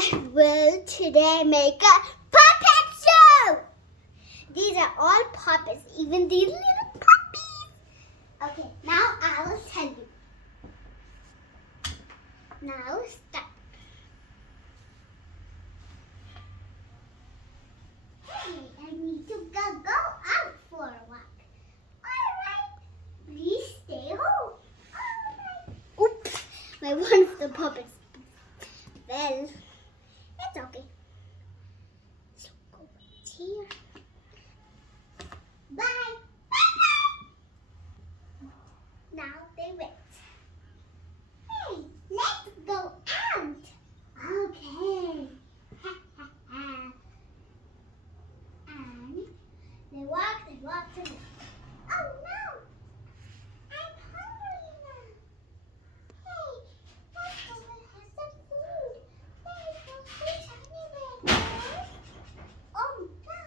I will today make a puppet show. These are all puppets, even these little puppies. Okay, now I will tell you. Now start. Hey, I need to go out for a walk. Alright, please stay home. Alright. Oops, my one of the puppets. Well, it's okay. So go here. Bye. Now they wait. Hey, let's go out. Okay. And they walk. Oh no! I'm hungry now. Hey, let's go and have some food. There is no food anywhere. Oh no!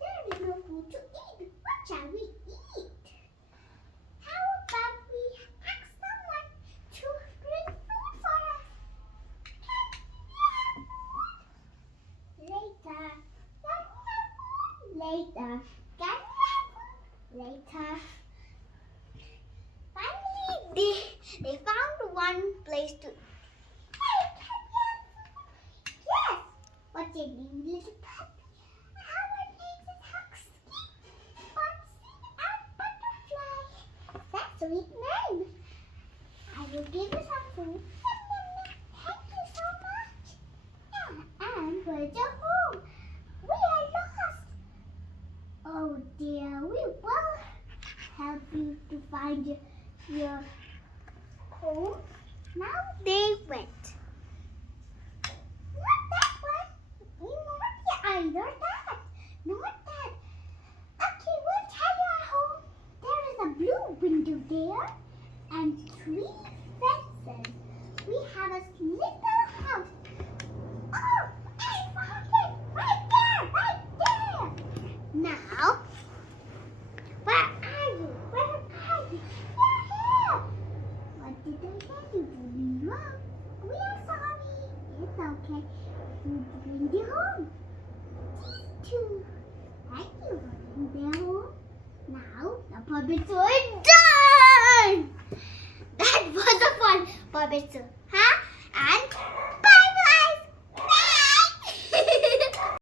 There is no food to eat. What shall we eat? How about we ask someone to bring food for us? Can we have food? Later. Can we have food? Later. Can we have food? Later. Finally, they found one place to eat. Hey, can we have food? Yes. What's your name, little puppy? Our name is Huxley, Bugsy, and Butterfly. That's a sweet name. I will give you some food. Thank you so much. Yeah, and where's your home? We are lost. Oh dear, we will help you to find your home. Now they went. Not that one. Not either that. Not that. Okay, we'll tell you our home. There is a blue window there and 3 fences. We have a little house. Oh, I found it! Right there! Now, where are you? You're here! What did I tell you? Doing wrong. We are sorry. It's okay. We bring you home. These 2. Thank you for bringing their home. Now, the puppet show is done! That was a fun puppet show.